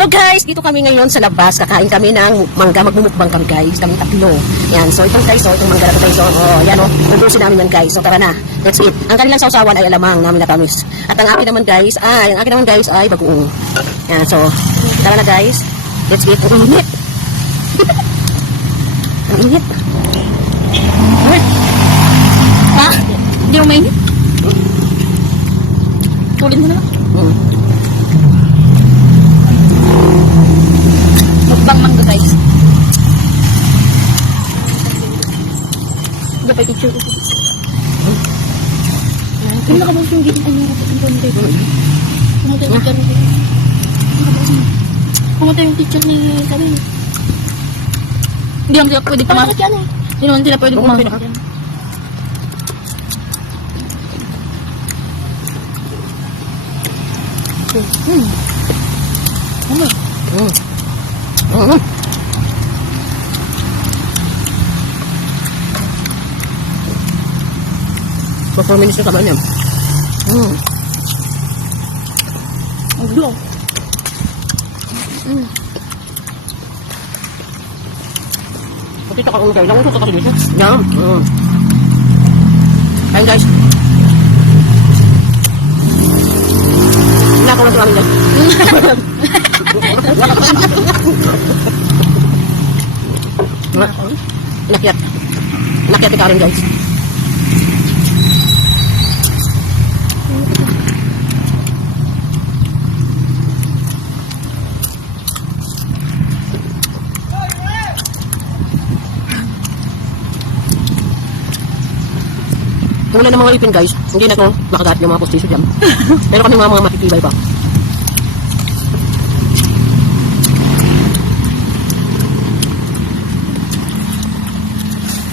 Hello guys, dito kami ngayon sa labas. Kakain kami ng mangga. Magmumukbang kami guys. Kami tatlo. Yan, so itong guys, so itong mangga na guys. So, oh, yan o. Oh, Ubusin namin yan guys. So tara na. Let's eat. Ang kanilang sausawan ay alamang namin natamis. At ang akin naman guys, ay, ang akin naman guys ay bagoong. Yan, so tara na guys. Let's eat. Ang init. ang init. Ay, Ha? Hindi mo mainit? Tulin mo na lang. Mm. Mukbang mangga guys. Pa picture ko. Hindi nakabos yung gitna niya. Ang ganda ko. Pumunta yung teacher ni Pumunta yung teacher ni Karin. Hindi naman sila pwede pumasok eh. Hindi naman sila pwede pumasok yan. Hmm. Ano? Mm. Mm. So, 4 minutes na tamaan yan. Mm. Ang gulo. Mm. Pati ka ulo kayo. Lang ito dito. Yan. Mm. Guys. Wala ko na tuwangin guys. Nga. Nakyat. Nakyat ikaw rin guys. Wala ng mga ipin guys, hindi na ito makagat yung mga postisyo dyan. Pero kami mga mga matitibay pa.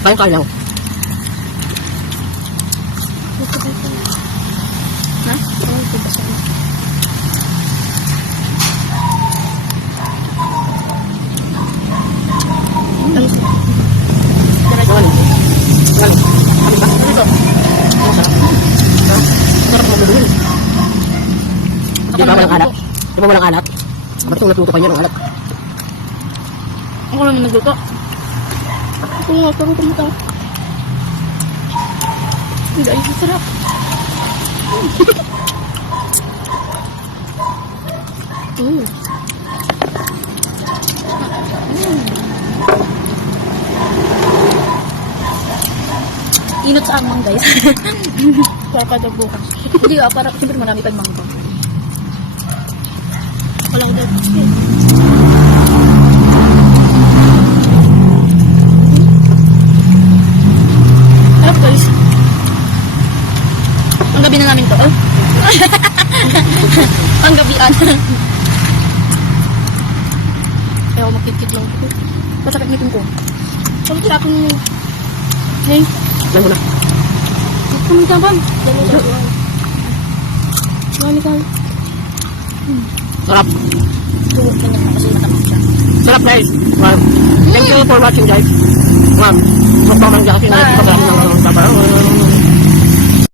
Kayang kaya lang. Ha? Ano ito ba magbubuhin. Di ba walang alat? Di ba walang alat? Ba't itong natuto kayo ng alat? Ako naman nagluto. Ito nga, pero kumita. Hindi, ay, sarap. Mm. Inot sa amang guys. para kada bukas. Hindi ah, para siyempre marami pang mangga. Wala ko dahil. Sarap guys. Ang gabi na namin to. Oh. Ang gabian. Kaya ako makikit lang ko. Masakit ngipin ko. Sabi ko ako niyo. Hey, Yan mo na. kami ka ba? Mami ka. Sarap. Ka na kasi matamak siya. Sarap guys. Wow. Thank you for watching guys. Wow. Lang kasi na Bye. program ng ng- ng-